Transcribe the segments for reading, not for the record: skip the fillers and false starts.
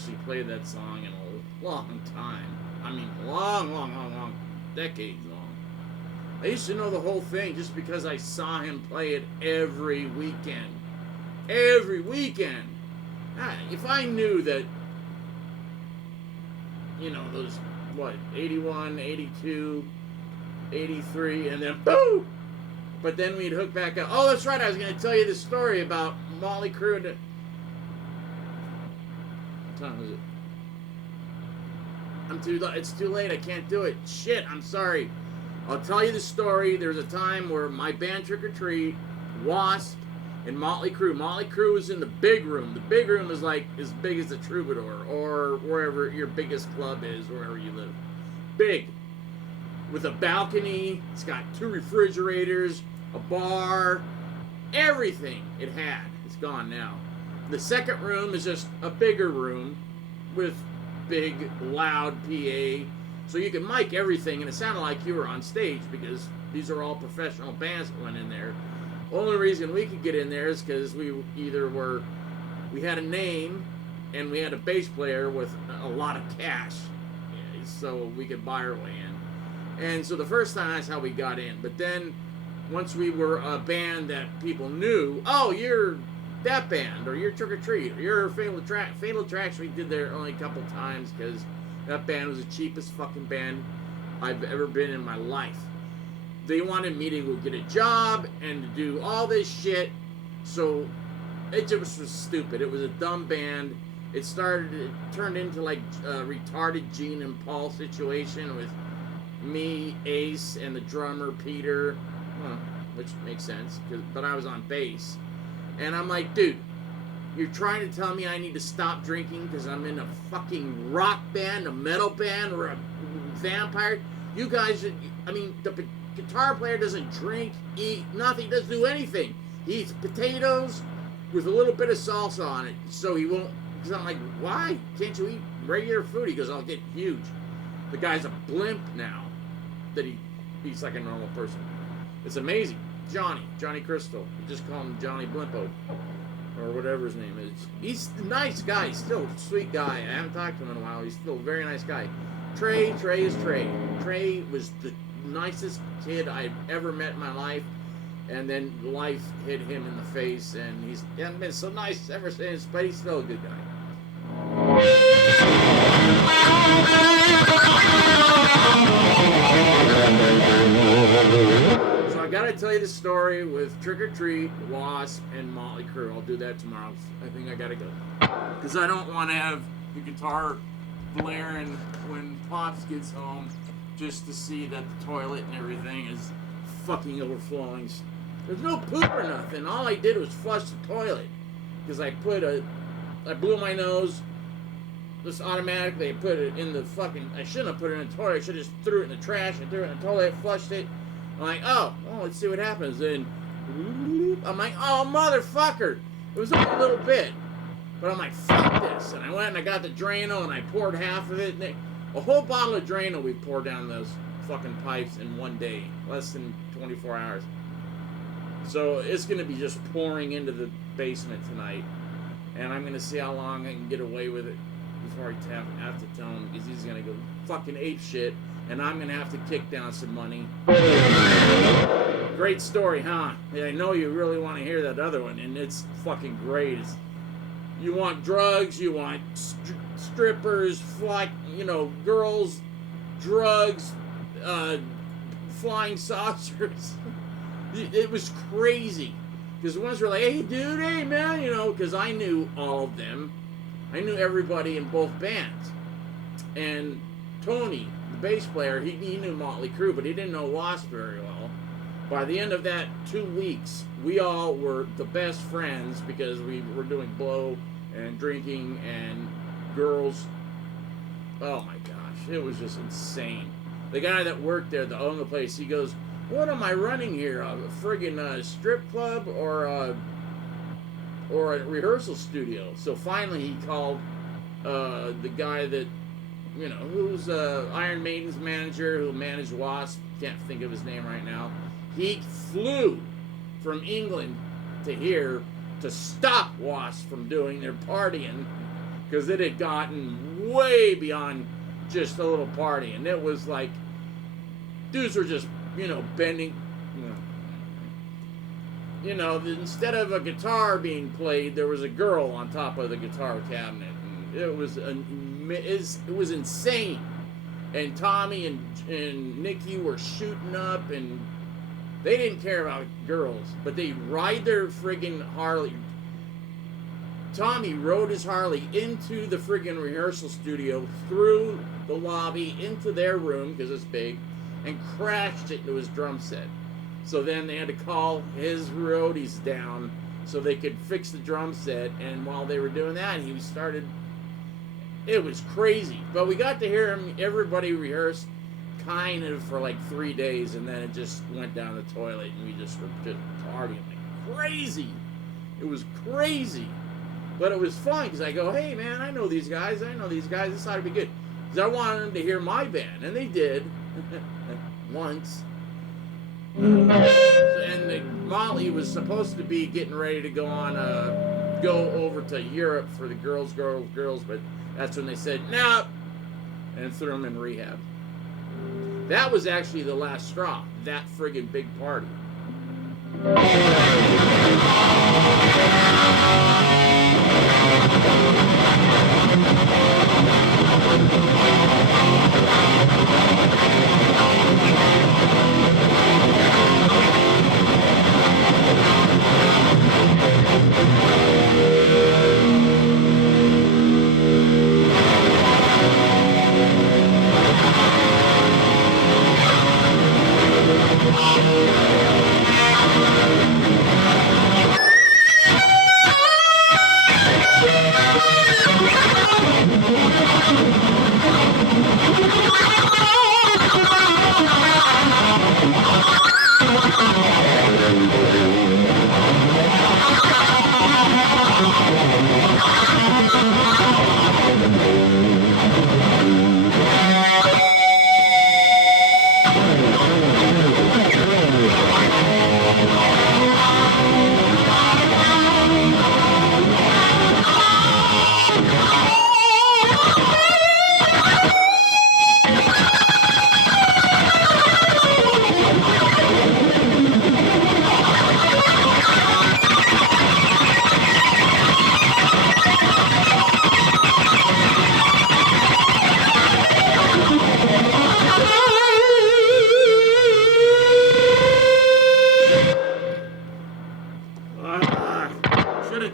actually played that song in a long time. I mean, long, decades long. I used to know the whole thing just because I saw him play it every weekend. Every weekend. If I knew that, you know, those, 81, 82, 83, and then boom! But then we'd hook back up. Oh, that's right, I was going to tell you this story about Motley Crue. What time is it? It's too late, I can't do it. Shit, I'm sorry. I'll tell you the story. There's a time where my band Trick or Treat, WASP, and Motley Crue. Motley Crue was in the big room. The big room is like as big as the Troubadour or wherever your biggest club is, wherever you live. Big. With a balcony. It's got 2 refrigerators, a bar, everything it had. It's gone now. The second room is just a bigger room with big, loud PA. So you can mic everything, and it sounded like you were on stage because these are all professional bands that went in there. Only reason we could get in there is because we had a name and we had a bass player with a lot of cash, so we could buy our way in. And so the first time, that's how we got in. But then once we were a band that people knew, oh, you're that band, or you're Trick or Treat, or you're Fatal Attraction. We did there only a couple times because that band was the cheapest fucking band I've ever been in my life. They wanted me to go get a job and to do all this shit, so it just was stupid. It was a dumb band. It turned into like a retarded Gene and Paul situation with me, Ace, and the drummer, Peter, which makes sense, but I was on bass. And I'm like, dude, you're trying to tell me I need to stop drinking because I'm in a fucking rock band, a metal band, or a vampire? You guys, I mean, the guitar player doesn't drink, eat, nothing, he doesn't do anything. He eats potatoes with a little bit of salsa on it, so he won't, because I'm like, why can't you eat regular food? He goes, I'll get huge. The guy's a blimp now, that he's like a normal person. It's amazing. Johnny Crystal. You just call him Johnny Blimpo, or whatever his name is. He's a nice guy. He's still a sweet guy. I haven't talked to him in a while. He's still a very nice guy. Trey is Trey. Trey was the nicest kid I've ever met in my life, and then life hit him in the face, and he hasn't been so nice ever since, but he's still a good guy. So I gotta tell you the story with Trick or Treat, Wasp, and Motley Crue. I'll do that tomorrow. I think I gotta go, because I don't want to have the guitar blaring when Pops gets home, just to see that the toilet and everything is fucking overflowing. There's no poop or nothing. All I did was flush the toilet, because I blew my nose. Just automatically I put it in the fucking, I shouldn't have put it in the toilet. I should have just threw it in the trash and threw it in the toilet, flushed it. I'm like, oh, let's see what happens. And I'm like, oh, motherfucker. It was only a little bit. But I'm like, fuck this. And I went and I got the Drano and I poured half of it. And a whole bottle of Drano we poured down those fucking pipes in one day. Less than 24 hours. So it's going to be just pouring into the basement tonight. And I'm going to see how long I can get away with it before I have to tell him, because he's going to go fucking ape shit. And I'm going to have to kick down some money. Great story, huh? Yeah, I know you really want to hear that other one, and it's fucking great. You want drugs, you want strippers, girls, drugs, flying saucers. It was crazy. Because the ones were like, hey, dude, hey, man, because I knew all of them. I knew everybody in both bands. And Tony, the bass player, he knew Motley Crue, but he didn't know Wasp very well. By the end of that 2 weeks, we all were the best friends because we were doing blow and drinking and girls. Oh my gosh, it was just insane. The guy that worked there, that owned the place, he goes, what am I running here? A friggin' strip club or a rehearsal studio? So finally he called the guy that, who's Iron Maiden's manager, who managed Wasp. Can't think of his name right now. He flew from England to here to stop Wasp from doing their partying, because it had gotten way beyond just a little party, and it was like dudes were just, you know, bending, you know, instead of a guitar being played, there was a girl on top of the guitar cabinet. And it was insane. And Tommy and Nikki were shooting up, and they didn't care about girls, but they ride their friggin' Harley. Tommy rode his Harley into the friggin' rehearsal studio, through the lobby into their room, because it's big, and crashed it into his drum set. So then they had to call his roadies down so they could fix the drum set, and while they were doing that, he started... It was crazy. But we got to hear him, everybody rehearsed kind of for like 3 days, and then it just went down the toilet, and we just were just partying like crazy. It was crazy. But it was fun, because I go, hey man, I know these guys, this ought to be good. Because I wanted them to hear my band, and they did. Once. And Motley was supposed to be getting ready to go on go over to Europe for the girls, but that's when they said no, and threw them in rehab. That was actually the last straw. That friggin' big party.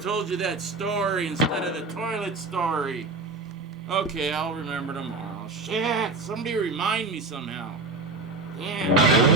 Told you that story instead of the toilet story. Okay, I'll remember tomorrow. Shit, somebody remind me somehow. Damn.